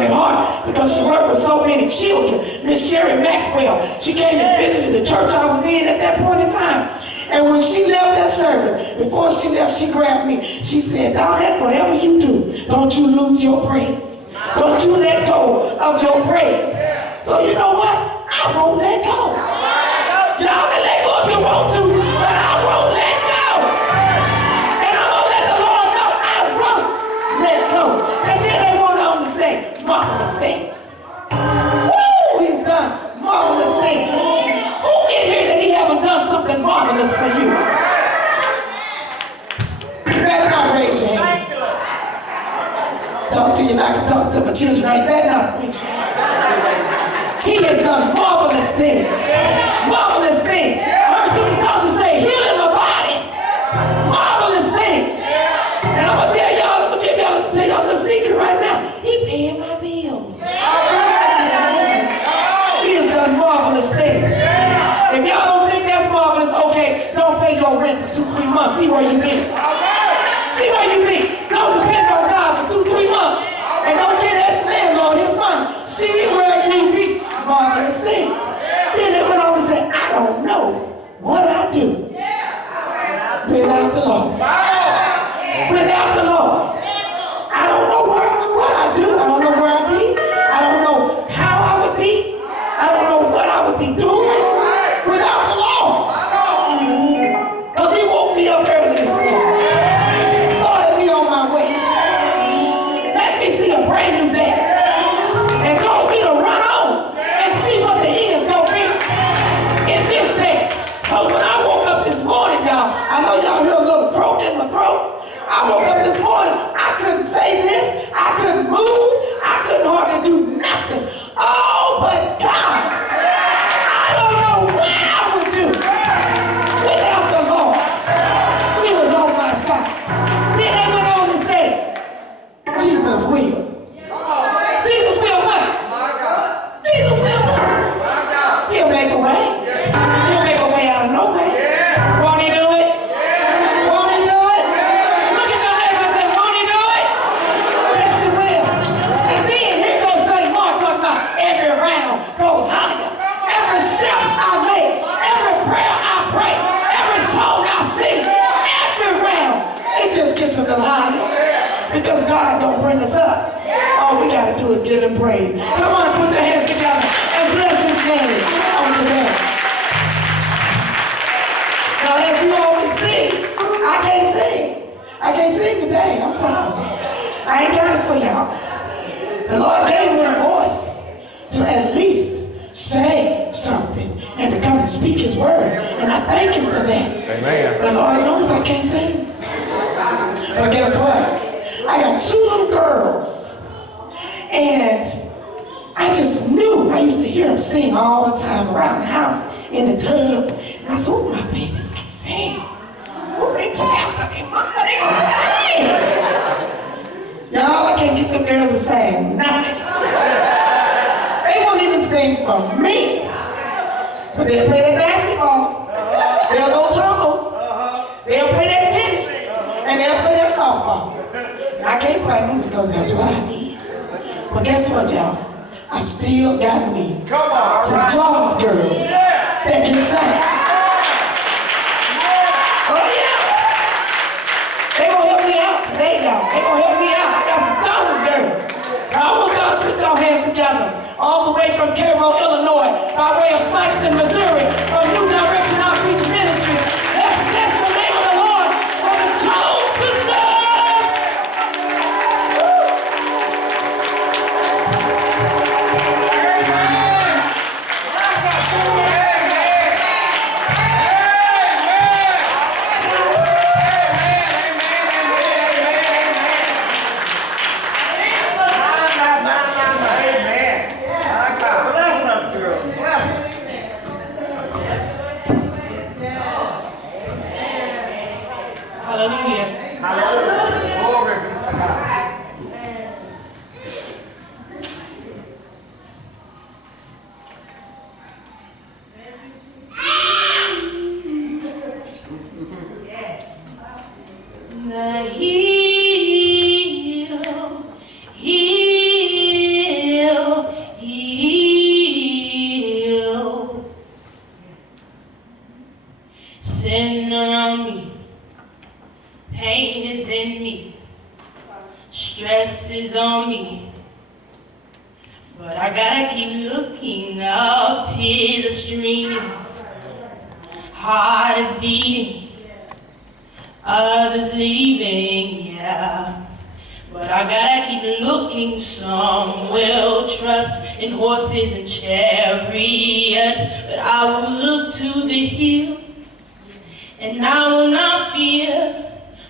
young at heart because she worked with so many children. Miss Sherry Maxwell, she came and visited the church I was in at that point in time. And when she left that service, before she left, she grabbed me. She said, Dollette, whatever you do, don't you lose your praise. Don't you let go of your praise. So you know what? I won't let go. Y'all can let go if you want to, but I won't let go. And I'm going to let the Lord know I won't let go. And then they went on to say marvelous things. Woo! He's done marvelous things. Who in here that he haven't done something marvelous for you? You better not raise your hand. Talk to you like I talk to my children. I better not raise your hand. He has done marvelous things. Marvelous things. I heard Sister Tasha say, healing my body. Marvelous things. And I'm going to tell y'all, tell y'all a little secret right now. He paying my bills. He has done marvelous things. If y'all don't think that's marvelous, okay, don't pay your rent for 2-3 months. See where you been. See where you been. Don't depend on God for 2-3 months. And don't get that landlord his money. See where you be. Marvelous things. Then they went on and said, I don't know what I do without the Lord. Without the Lord. I don't know what I do. I don't know where I be. I don't know how I would be. I don't know what I would be doing without the Lord. Because he woke me up early this morning. Started me on my way. Let me see a brand new day. And told me to run on and see what the end is going to be in this day. Because when I woke up this morning, y'all, I know y'all hear a little croak in my throat. I woke up this morning, I couldn't say this, I couldn't move, I couldn't hardly do nothing. Oh, but God, I don't know what I would do without the Lord. He was on my side. Then they went on to say, Jesus will. Jesus will what? Jesus will what? He'll make a way. He'll make a way out of no way. Won't he do it? Won't he do it? Look at your neighbor and say, won't he do it? Yes, he will. And then here goes St. Mark talking about every round goes higher. Every step I make, every prayer I pray, every song I sing, every round, it just gets a little higher. Because God don't bring us up. All we got to do is give him praise. Come on, put your hands together and bless his name on today. Now, as you always see, I can't sing. I can't sing today. I'm sorry. I ain't got it for y'all. The Lord gave me a voice to at least say something and to come and speak his word. And I thank him for that. Amen. But Lord knows I can't sing. But guess what? I got 2 little girls. And I just knew. I used to hear them sing all the time around the house in the tub. And I said, oh, my babies can sing. Oh, they took after me, mama. They gonna sing. Y'all, I can't get them girls to sing nothing. They won't even sing for me. But they'll play that basketball. They'll go tumble. They'll play that tennis. And they'll play that softball. And I can't play them because that's what I need. But guess what, y'all? I still got me some Jones girls that can sing. Oh, yeah. They gonna help me out today, y'all. They gonna help me out. I got some Jones girls. Now, I want y'all to put your hands together. All the way from Cairo, Illinois, by way of Sikeston, Missouri, from New Direction Outreach Ministries. Let's bless the name of the Lord for the Jones sisters. But I gotta keep looking up, tears are streaming, heart is beating, others leaving, yeah. But I gotta keep looking, some will trust in horses and chariots, but I will look to the hill, and I will not fear.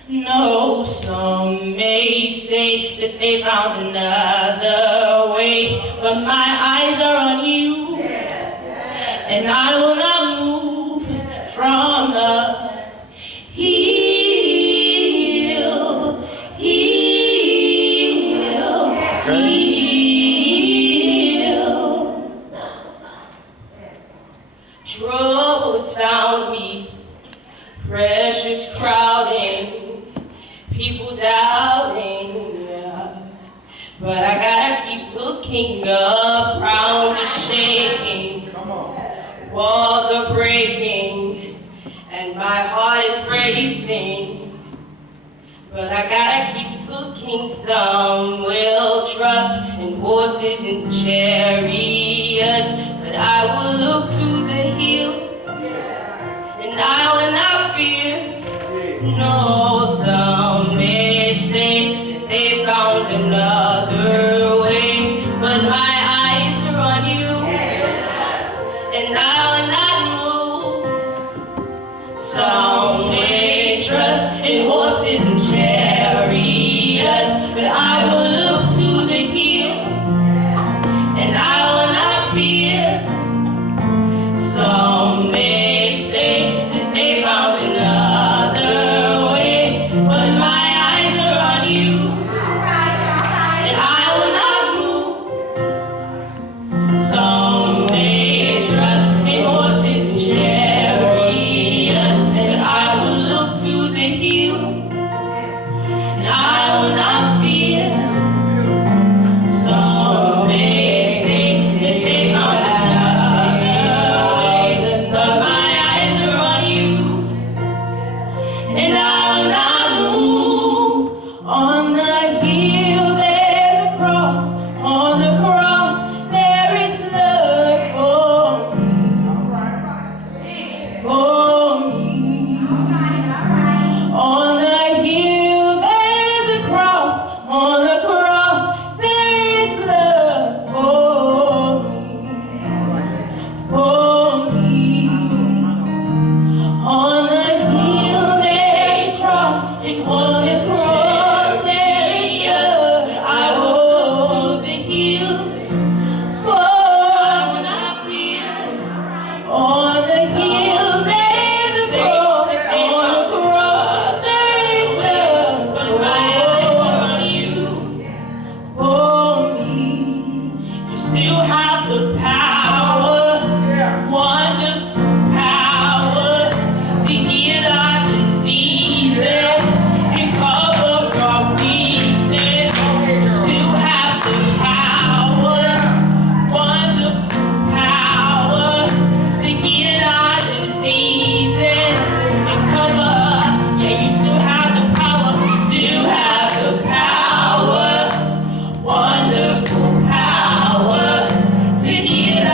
No, some may say that they found another way, but my eyes are on you, and I will not move from the hill, hill, hill. Trouble has found me, pressures crowding, people doubting, yeah. But I gotta keep looking up, ground is shaking, walls are breaking, and my heart is racing. But I gotta keep looking, some will trust in horses and chariots, but I will look to the hills, and I will not fear. No, some may say that they found another way, but my eyes are on you, and I will not move. Some may trust in horses and chariots, but I will look to the hill, and I will not fear. Some may say that they found another way, but my eyes are on you, and I will not move. Some may trust in horses and chariots, and I will look to the hills, and I will not fear. Some may say that they found another way, but my eyes are on you, and I will not move. On the hill there's a cross, on the cross there is blood for me. On the hill there's a cross, on the cross there is blood for me. On the hill there's a cross, on the cross there is blood. I will look to the hill, for I will not fear. On the hill there's a cross, on the cross there is blood, but my eyes are on you, for me. You still have the power, wonderful power, to heal our diseases and cover our weakness. You still have the power, wonderful power, to heal our diseases and cover. Yeah, you still have the power, still have the power, wonderful power, to heal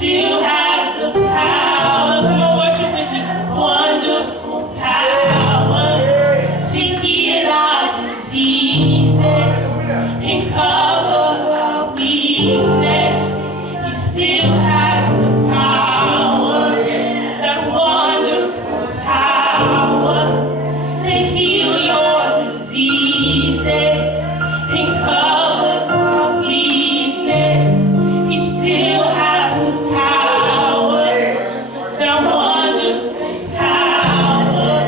still has the power. Come on, worship with me. Wonderful power to heal our diseases and cover our weakness. He still has the power, that wonderful power to heal your diseases and cover our weakness. He still has the power, that wonderful power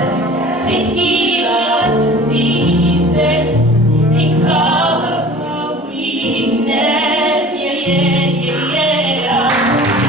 to heal our diseases and cover our weakness. Yeah, yeah, yeah, yeah.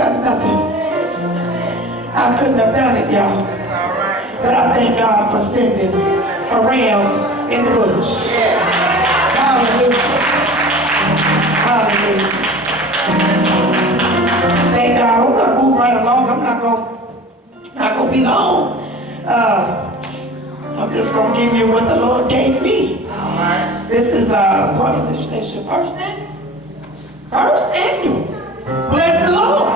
got nothing. I couldn't have done it, y'all. But I thank God for sending a ram in the bush. Hallelujah. Hallelujah. Thank God. I'm going to move right along. I'm not going to be long. I'm just going to give you what the Lord gave me. This is, what is it? You say it's your first annual? First annual. Bless the Lord.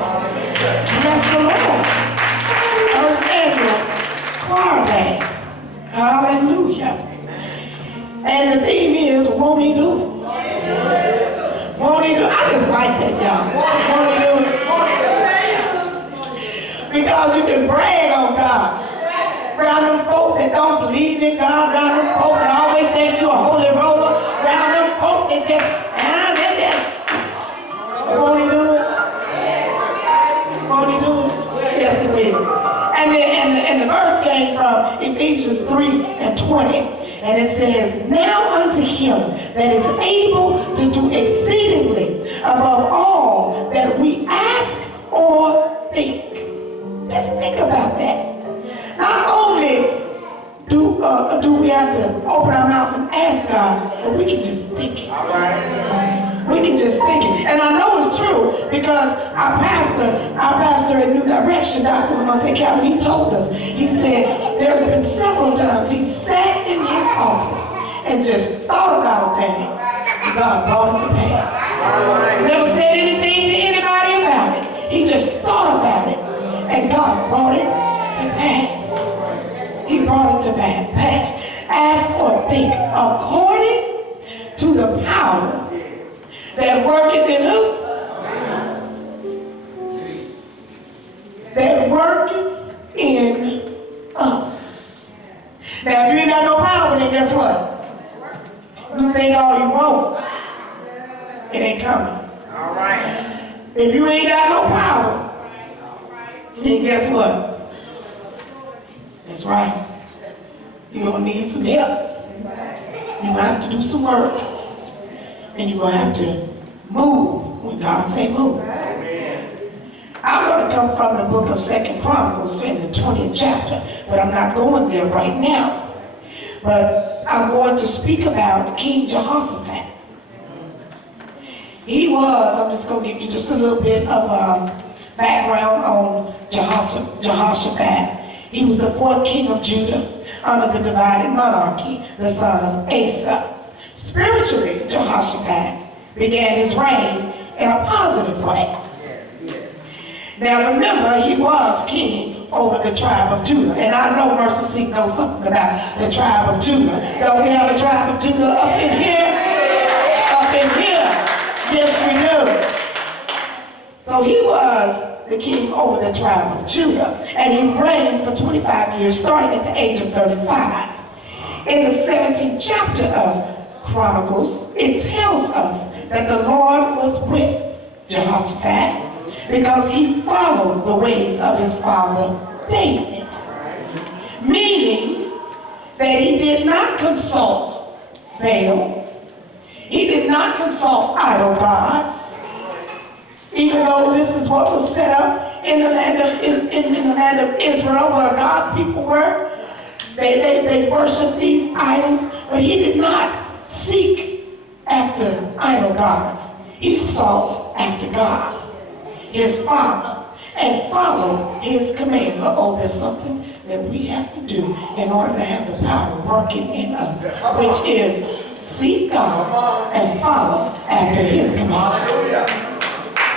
Bless the Lord. First annual choir band. Hallelujah. And the theme is, won't he do it? Won't he do it? I just like that, y'all. Won't he do it? Because you can brag on God. Around them folk that don't believe in God, around them folk that always think you a holy roller, around them folk that just, won't he do it? Won't he do it? Yes, he will. And the verse came from Ephesians 3:20. And it says, now unto him that is able to do exceedingly above all that we ask or think. Just think about that. Not only do we have to open our mouth and ask God, but we can just think it. We can just think it. And I know it's true because our pastor at New Direction, Dr. Lamonte Calvin, he told us, he said there's been several times he sat in his office and just thought about a thing. God brought it to pass. Never said anything to anybody about it. He just thought about it and God brought it to pass. He brought it to pass. Ask or think according to the power that worketh in who? That worketh in us. Now, if you ain't got no power, then guess what? You think all you want, it ain't coming. All right. If you ain't got no power, then guess what? That's right. You're going to need some help. You're going to have to do some work. And you're going to have to move when God say move. I'm going to come from the book of 2 Chronicles in the 20th chapter, but I'm not going there right now. But I'm going to speak about King Jehoshaphat. I'm just going to give you just a little bit of background on Jehoshaphat. He was the 4th king of Judah under the divided monarchy, the son of Asa. Spiritually, Jehoshaphat began his reign in a positive way. Now remember, he was king over the tribe of Judah. And I know Mercy Seat knows something about the tribe of Judah. Don't we have a tribe of Judah up in here? Up in here. Yes, we do. So he was the king over the tribe of Judah. And he reigned for 25 years, starting at the age of 35. In the 17th chapter of Chronicles, it tells us that the Lord was with Jehoshaphat because he followed the ways of his father David. Meaning that he did not consult Baal. He did not consult idol gods. Even though this is what was set up in the land of Israel, where God's people were, they worshiped these idols, but he did not seek after idol gods. He sought after God, his Father, and followed his commands. There's something that we have to do in order to have the power working in us, which is seek God and follow after his commands.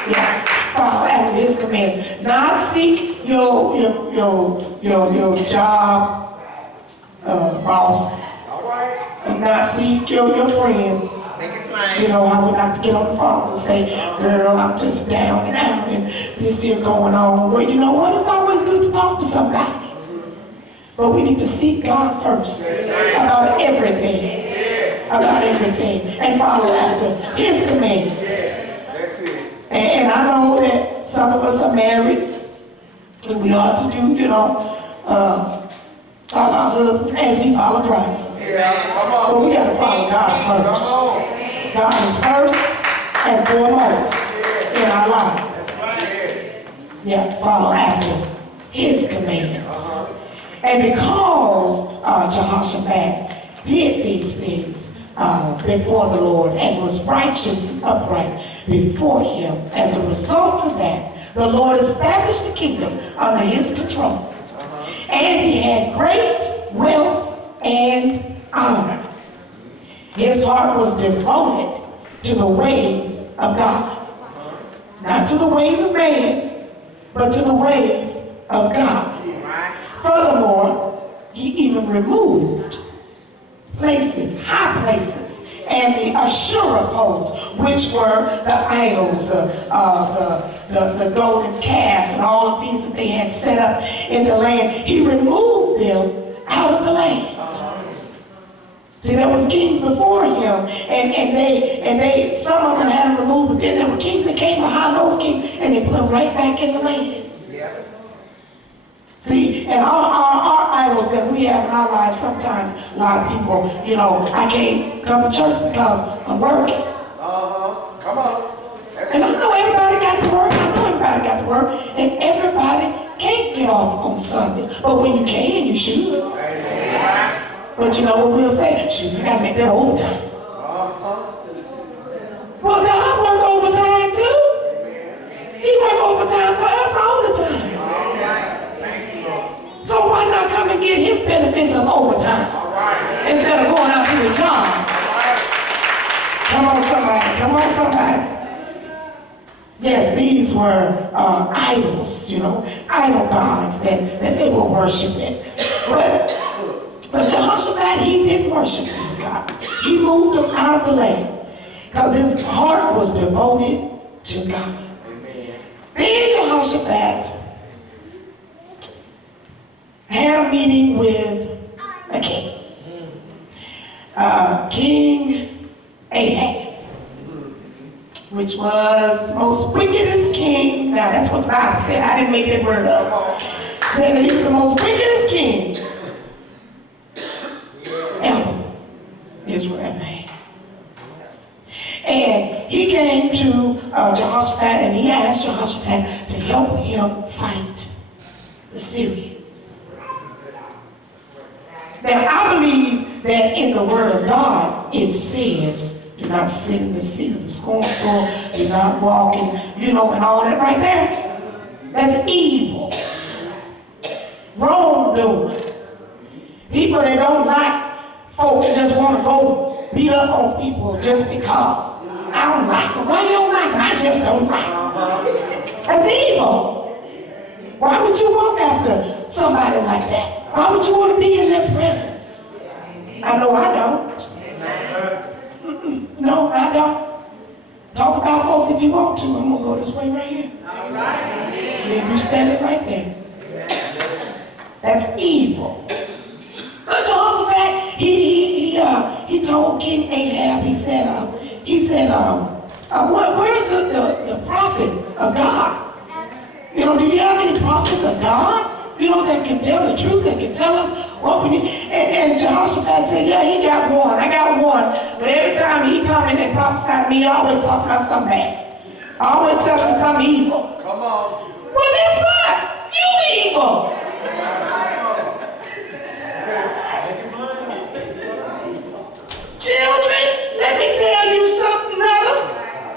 Yeah, follow after his commands. Not seek your job boss. And not seek your friends. You know, I would like to get on the phone and say, girl, I'm just down and out and this here going on. Well, you know what? It's always good to talk to somebody. But we need to seek God first about everything. About everything. And follow after his commands. And I know that some of us are married, and we ought to do, follow our husband as he followed Christ. But we got to follow God first. God is first and foremost in our lives. follow after his commands. And because Jehoshaphat did these things before the Lord and was righteous and upright before him, as a result of that, the Lord established the kingdom under his control. And he had great wealth and honor. His heart was devoted to the ways of God. Not to the ways of man, but to the ways of God. Furthermore, he even removed places, high places, and the Asherah poles, which were the idols, the golden calves, and all of these that they had set up in the land. He removed them out of the land. See, there was kings before him, and they some of them had them removed, but then there were kings that came behind those kings, and they put them right back in the land. See, and our idols that we have in our lives, sometimes a lot of people, I can't come to church because I'm working. Come on. And I know everybody got to work. And everybody can't get off on Sundays. But when you can, you should. But you know what we'll say? Shoot, you got to make that overtime. Well, God work overtime too. He work overtime for us all the time. So why not come and get his benefits of overtime instead of going out to the job? Come on somebody. Yes, these were idols, idol gods that they were worshiping. But Jehoshaphat, he didn't worship these gods. He moved them out of the land because his heart was devoted to God. Then Jehoshaphat had a meeting with a king, King Ahab, which was the most wickedest king. Now that's what the Bible said. I didn't make that word up. It said that he was the most wickedest king ever Israel ever had. And he came to Jehoshaphat, and he asked Jehoshaphat to help him fight the Syrians. Now, I believe that in the Word of God, it says, do not sit in the seat of the scornful, do not walk in, and all that right there. That's evil. Wrongdoing. People that don't like folk that just want to go beat up on people just because. I don't like them. Why you don't like them? I just don't like them. That's evil. Why would you walk after somebody like that? Why would you want to be in their presence? I know I don't. No, I don't. Talk about folks if you want to. I'm going to go this way right here. Leave you standing right there. That's evil. But Jehoshaphat, he told King Ahab, he said, where's the prophets of God? Do you have any prophets of God? That can tell the truth, that can tell us what we need. And Jehoshaphat said, yeah, he got one. I got one. But every time he come in and prophesy to me, he always talk about something bad. Always tell me something evil. Come on. Well, guess what? You evil. Children, let me tell you something other.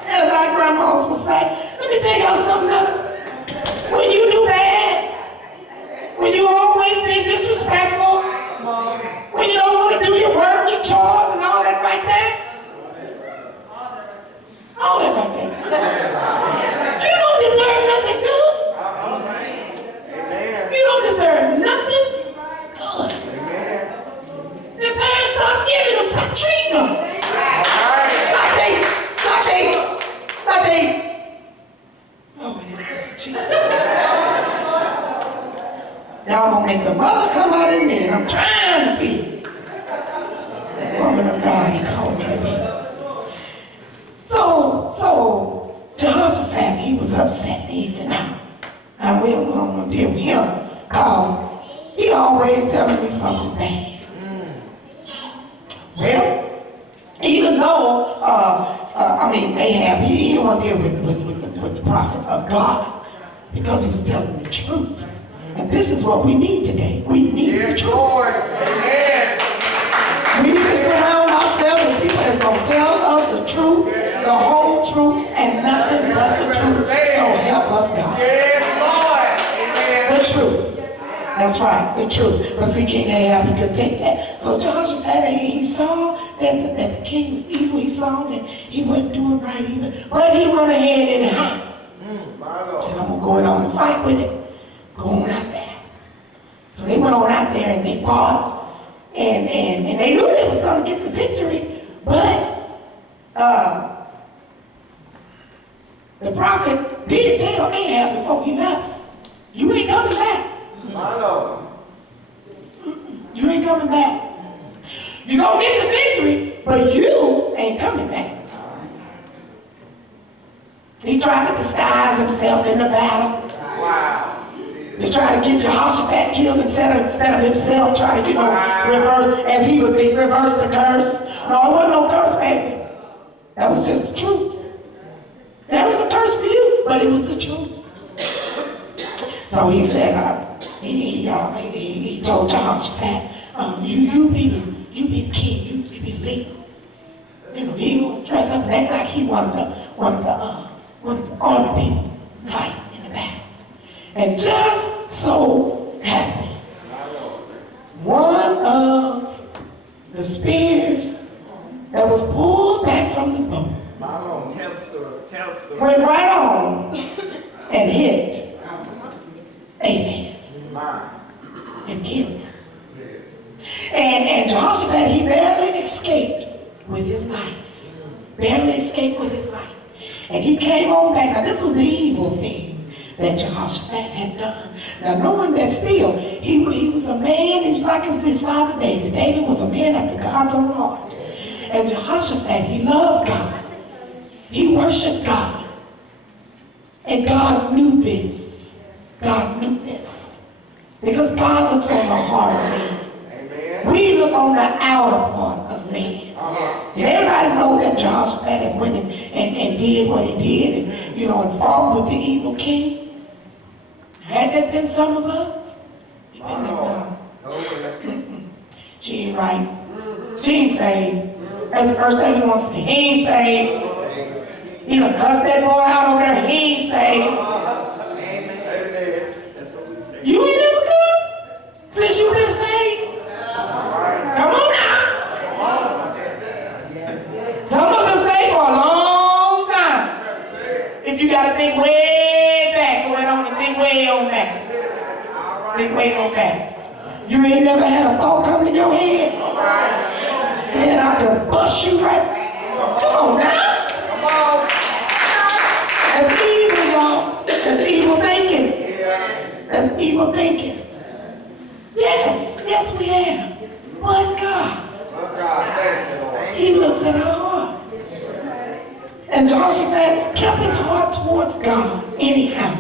As our grandmas would say, let me tell y'all something other. When you do bad, when you always be disrespectful, when you don't want to do your work, your chores, and all that right there, all that right there, you don't deserve nothing good. You don't deserve nothing good. Your parents stop giving them, stop treating them like they. Oh, Jesus. Y'all gonna make the mother come out in me, and I'm trying to be the woman of God he called me to be. So Jehoshaphat, he was upset. He said, "Now we don't want to deal with him, because he always telling me something bad." Well, even though Ahab, he didn't want to deal with the prophet of God. Because he was telling the truth. And this is what we need today. We need the truth. Lord. Amen. We need to surround ourselves with people that's going to tell us the truth, the whole truth, and nothing but the truth. So help us, God. Yes, Lord. Amen. The truth. That's right, the truth. But see, King Ahab, he could take that. So Jehoshaphat, he saw that the king was evil. He saw that he wasn't doing right even. But he went ahead anyhow. Said, I'm going to go on and fight with it. Go on out there. So they went on out there and they fought. And they knew they was going to get the victory. But the prophet did tell Ahab before he left, you ain't coming back. My Lord. You ain't coming back. You're going to get the victory, but you ain't coming back. He tried to disguise himself in the battle. Wow. To try to get Jehoshaphat killed instead of himself trying to, reverse, as he would think, reverse the curse. No, it wasn't no curse, baby. That was just the truth. That was a curse for you, but it was the truth. So he said, he told Jehoshaphat, you be the king, you be the leader. He would dress up and act like he wanted the army people fight in the battle. And just so happened, one of the spears that was pulled back from the bow went right on and hit Ahab and killed him. And Jehoshaphat, he barely escaped with his life. Barely escaped with his life. And he came on back. Now this was the evil thing that Jehoshaphat had done. Now knowing that still, he was a man, he was like his father David. David was a man after God's own heart. And Jehoshaphat, he loved God. He worshiped God. And God knew this. God knew this. Because God looks on the heart of man. Amen. We look on the outer part of man. And everybody knows that Jehoshaphat had went and did what he did and fought with the evil king. Had that been some of us? We'd been like, no. She ain't right. She ain't saved. That's the first thing we want to say. He ain't saved. He done cussed that boy out over there. He ain't saved. You ain't never cussed since you been saved. Come on now. Some of us saved for a long time. If you got to think way back, go on and think way on back. Think way on back. You ain't never had a thought come to your head. Man, I could bust you right. Come on now. That's evil, y'all. That's evil thinking. That's evil thinking. Yes, we have. But God, He looks at our heart. And Jehoshaphat kept his heart towards God anyhow.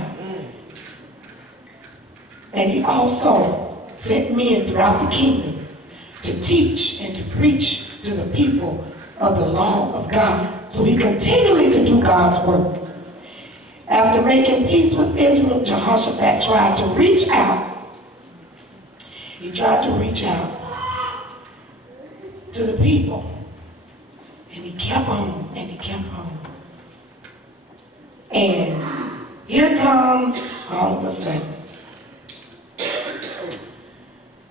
And he also sent men throughout the kingdom to teach and to preach to the people of the law of God. So he continually to do God's work. After making peace with Israel, Jehoshaphat tried to reach out. He tried to reach out to the people. And he kept on, and he kept on. And here comes, all of a sudden,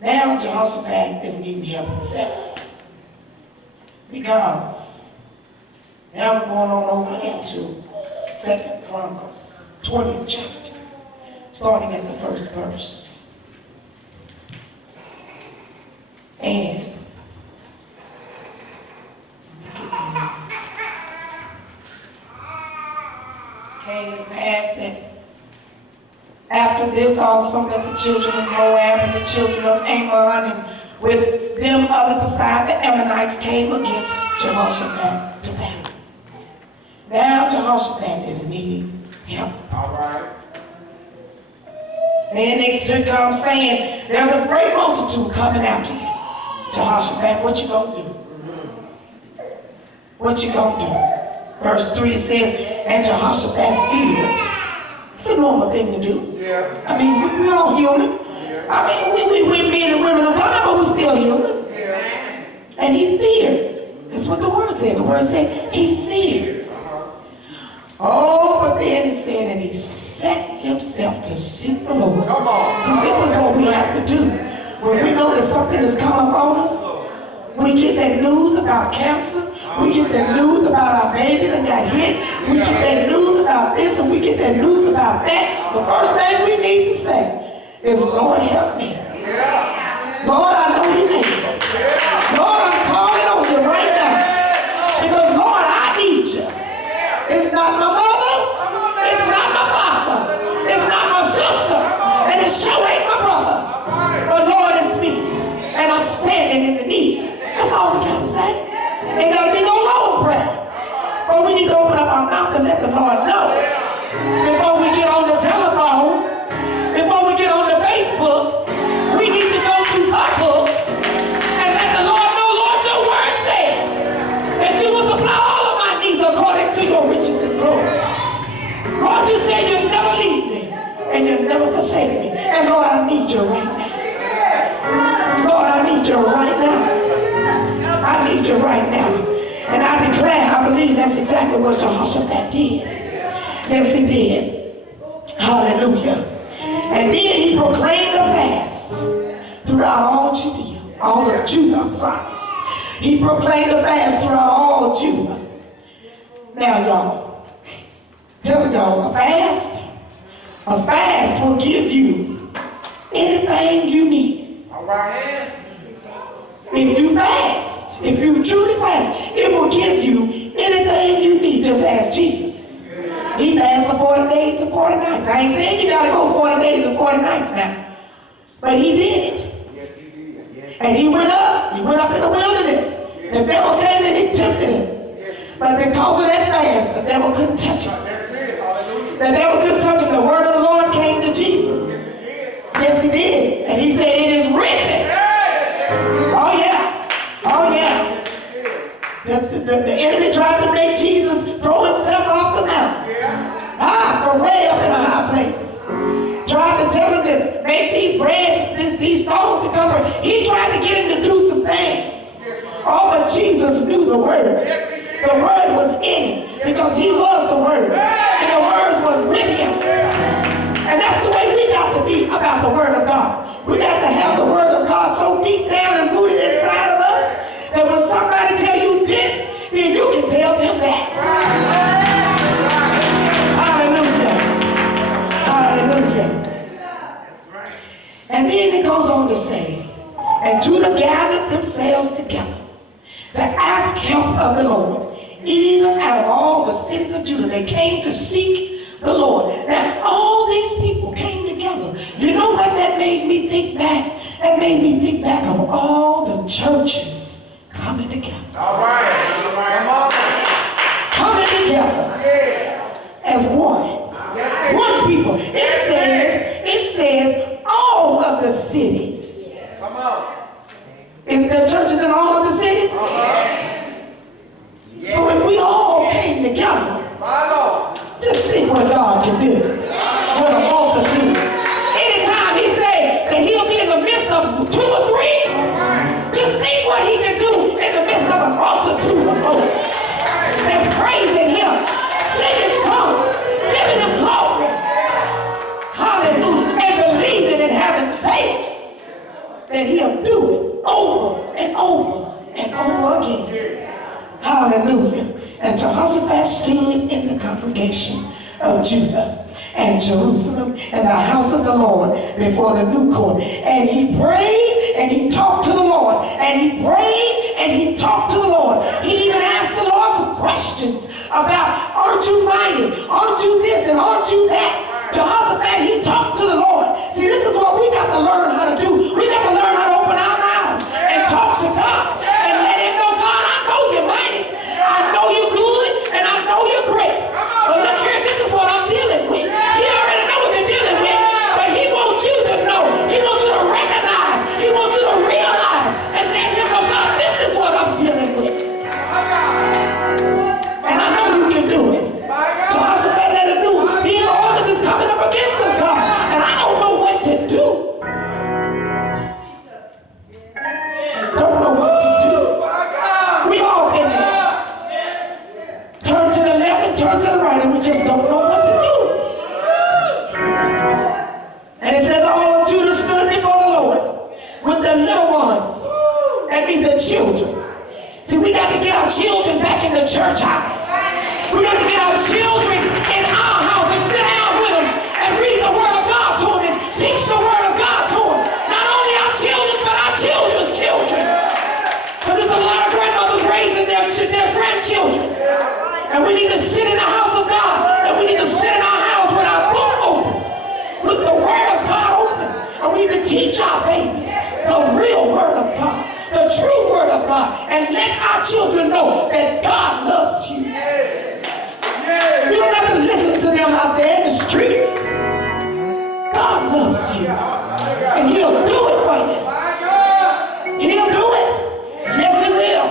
now Jehoshaphat is needing help himself. Because now we're going on over into 2 Chronicles, 20th chapter, starting at the first verse. And came to pass that after this also that the children of Moab and the children of Ammon and with them other beside the Ammonites came against Jehoshaphat to battle. Now Jehoshaphat is needing help. All right. Then they should come saying, there's a great multitude coming after you. Jehoshaphat, what you gonna do? What you gonna do? Verse 3 says, and Jehoshaphat feared It's a normal thing to do. Yeah. I mean, we're all human. I mean, we're men and women of God, but we're still human. Yeah. And he feared. That's what the word said. The word said he feared. Oh, but then it said, and he set himself to seek the Lord. Come on. See, this is what we have to do. When we know that something has come upon us, we get that news about cancer, we get that news about our baby that got hit, we get that news about this, and we get that news about that. The first thing we need to say is, Lord, help me. Lord, I know you made it. Lord, I'm calling on you right now. Because, Lord, I need you. It's not my mother. It's not my father. It's not my sister. And it sure ain't my brother. But, Lord, it's me. And I'm standing in the need. That's all we got to say. Ain't got to be no long prayer. But we need to open up our mouth and let the Lord know. Before we get on the telephone, before we get on the Facebook, we need to go to the book and let the Lord know, Lord, your word said that you will supply all of my needs according to your riches and glory. Lord, you said you'll never leave me and you'll never forsake me. And Lord, I need you right now. Lord, I need you right now. I need you right now. And I declare, I believe that's exactly what Jehoshaphat did. Yes, he did. Hallelujah. And then he proclaimed a fast throughout all Judea. All of Judah, I'm sorry. He proclaimed a fast throughout all Judah. Now, y'all, telling y'all, a fast will give you anything you need. All right. If you fast, if you truly fast, it will give you anything you need. Just ask Jesus. He fasted for 40 days and 40 nights. I ain't saying you gotta go 40 days and 40 nights now. But he did it. Yes, he did. Yes. And he went up in the wilderness. The devil came and he tempted him. But because of that fast, the devil couldn't touch him. That's it. Hallelujah. The devil couldn't touch him. The word of the Lord came to Jesus. Yes, he did. And he said, it is written. Oh, yeah. Oh, yeah. The enemy tried to make Jesus throw himself off the mountain. From way up in a high place. Tried to tell him to make these breads, these stones become bread. He tried to get him to do some things. Oh, but Jesus knew the word. The word was in him because he was the word. And the words was with him. And that's the way we got to be about the word of God. We got to have the word of God so deep down and rooted inside of us that when somebody tell you this, then you can tell them that. Hallelujah. Hallelujah. And then it goes on to say, and Judah gathered themselves together to ask help of the Lord. Even out of all the cities of Judah, they came to seek the Lord. Now, all these people came together. You know what that made me think back? That made me think back of all the churches coming together. All right. All right. Coming together as one. One people. It says all of the cities. Come on. Is there churches in all of the cities? So if we all came together, just think what God can do with a multitude. Anytime he say that he'll be in the midst of 2 or 3, just think what he can do in the midst of a multitude of folks that's praising him, singing songs, giving him glory. Hallelujah. And believing and having faith that he'll do it over and over and over again. Hallelujah. And Jehoshaphat stood in the congregation of Judah and Jerusalem and the house of the Lord before the new court. And he prayed and he talked to the Lord. And he prayed and he talked to the Lord. He even asked the Lord some questions about, aren't you mighty? Aren't you this and aren't you that? Jehoshaphat, he talked to the Lord. See, this is what we got to learn how to do. We got to learn how to open our mouths and talk to God and let him know, God, I know you're mighty. I know you're good and I know you're great. But look here, this is what I'm dealing with. He already know what you're dealing with, but he wants you to know. He wants you to recognize. He wants you to realize and let him know, God, this is what I'm dealing with. And I know you can do it. Jehoshaphat let him know these orders is coming up. church house. We got to get our children in our house and sit down with them and read the word of God to them and teach the word of God to them. Not only our children, but our children's children. Because there's a lot of grandmothers raising their grandchildren. And we need to sit in the house of God. And we need to sit in our house with our book open, with the word of God open. And we need to teach our babies the real word of God, the true word of God. And let our children know that God loves you. You don't have to listen to them out there in the streets. God loves you. And he'll do it for you. He'll do it. Yes, he will.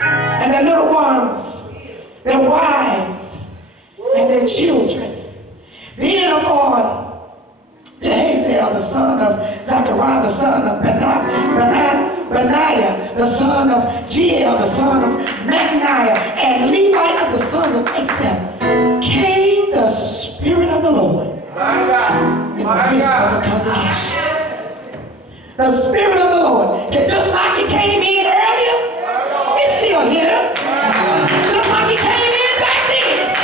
And their little ones, their wives, and their children. Then upon Jehaziel, the son of Zechariah, the son of Benaiah, the son of Jeiel, the son of Mattaniah, and Levi of the sons of Asaph, came the Spirit of the Lord in the midst of the congregation. The Spirit of the Lord, just like he came in earlier, he's still here. Just like he came in back then,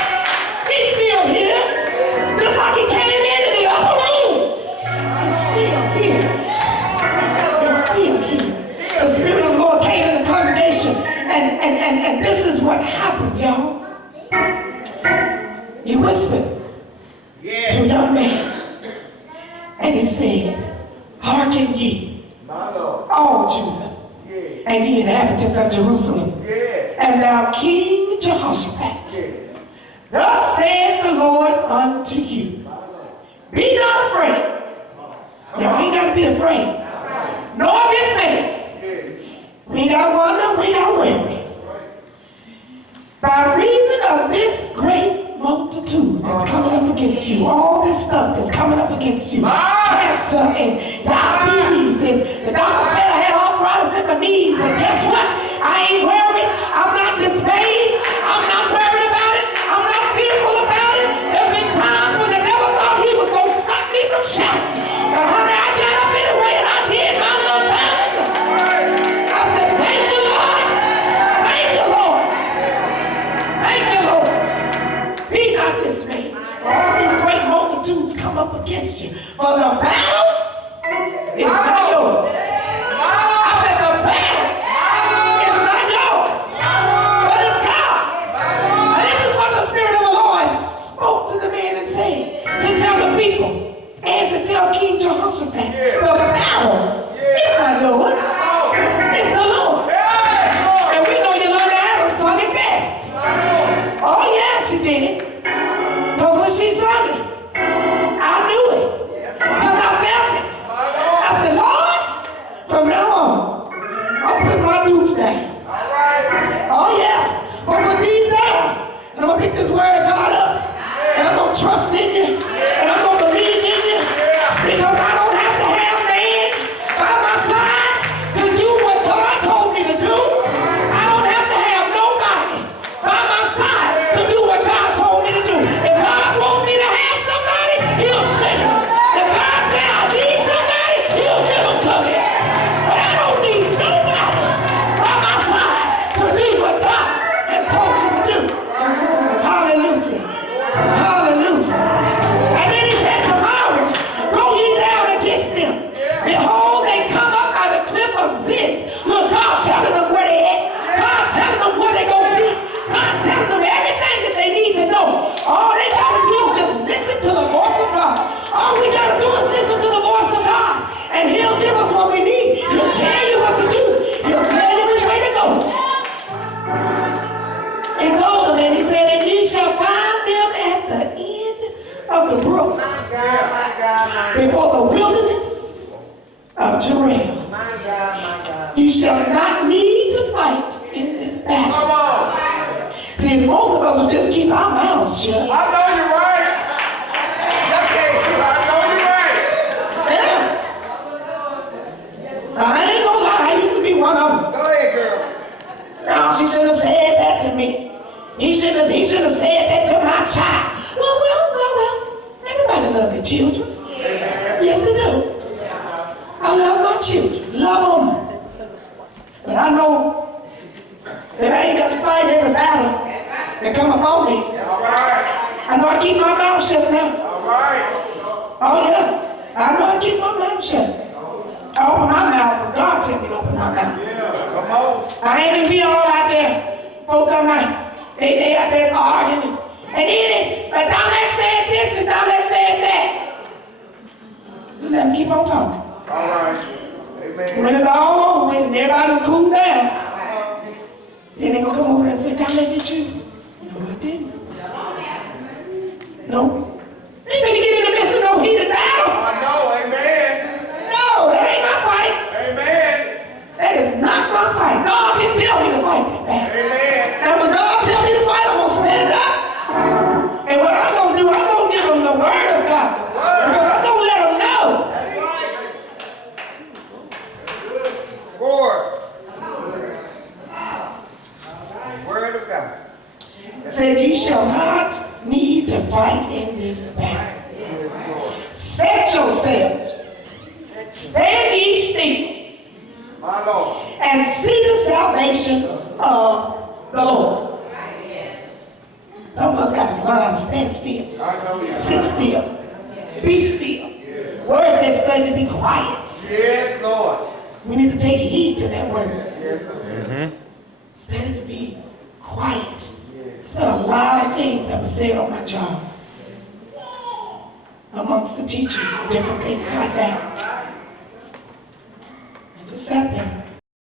he's still here. Just like he came into the upper room, he's still here. He's still here. The Spirit of the Lord came in the congregation, and this is what happened, y'all. He whispered to a young man, and he said, "Hearken ye, all Judah, and ye inhabitants of Jerusalem, and thou King Jehoshaphat. Thus saith the Lord unto you, be not afraid." Y'all ain't got to be afraid, nor dismayed. We ain't got to wonder, we ain't got to worry. By reason of this great multitude that's coming up against you, all this stuff that's coming up against you, cancer and diabetes, and the doctor said I had arthritis in my knees, but guess what? I ain't worried. I'm not dismayed. I'm not worried about it. I'm not fearful about it. There's been times when the devil thought he was going to stop me from shouting. But honey, I got up anyway and I did my little bounce. I said, thank you, Lord. Thank you, Lord. Thank you, Lord. Be not dismayed. For all these great multitudes come up against you. For the battle is not yours. I said the battle is not yours, but it's God's. And this is what the Spirit of the Lord spoke to the man and said, to tell the people and to tell King Jehoshaphat, the battle is not yours, it's the Lord's. And we know Yolanda Adams sung it best. Oh yeah, she did. Because when she sung it, I knew it. Because I felt it. I said, Lord, from now on, I'm putting my roots down. Oh yeah, I'm gonna put these down. And I'm gonna pick this word of God up. And I'm gonna trust in you. And I'm gonna believe in you. Because I don't have to have man by my side to do what God told me to do. I don't have to have nobody by my side to do what God told me to do. If God wants me to have somebody, he'll send them. If God says I need somebody, he'll give them to me. But I don't need nobody by my side to do what God has told me to do. Hallelujah. Hallelujah. And then he said, tomorrow, go ye down against them. Behold, they come up by the cliff of Ziz. Look, God telling them where they at. God telling them where they gonna be. God telling them everything that they need to know. All they gotta do is just listen to the voice of God. All we gotta do is listen to the voice of God. And he'll give us what we need. He'll tell you what to do. He'll tell you which way to go. He told them, and he said, and ye shall find them at the end of the brook, before the wilderness of Jeruel. You shall not need to fight in this battle. See, most of us will just keep our mouths shut. I know you're right. I know you're right. Yeah. I ain't gonna lie, I used to be one of them. Go ahead, girl. No, she shouldn't have said that to me. He should have said that to my child. Well. Everybody love their children. Yes, they do. I love my children. Love them. But I know that I ain't got to fight fight every battle that come upon me. All right. I know I keep my mouth shut now. All right. Oh yeah, I know I keep my mouth shut. I open my mouth, but God tell me to open my mouth. Yeah. Come on. I ain't even be all out there. Folks talking about, they out there arguing. And then, but Dollette said this and Dollette said that. Just let them keep on talking. All right. Amen. When it's all over with and everybody done cool down, then they gonna come over and say, Dollette, did you? No, I didn't. No. They finna get in the midst of no heated battle. I know. Amen. No, that ain't my fight. Amen. That is not my fight. God didn't tell me to fight that battle. Amen. Now when God tell me to fight, I'm gonna stand up. And what I'm gonna do, I'm gonna give them the word of God. Because I'm gonna let them know. Word. Word of God. Said ye shall not need to fight in this battle. Set yourselves, stand ye still, My Lord. and see the salvation of the Lord. Some of us got to learn how to stand still, I know you. sit still, be still. Word says study to be quiet. Yes, Lord. We need to take heed to that word. Yes, sir. Study to be quiet. There's been a lot of things that were said on my job amongst the teachers and different things like that. I just sat there.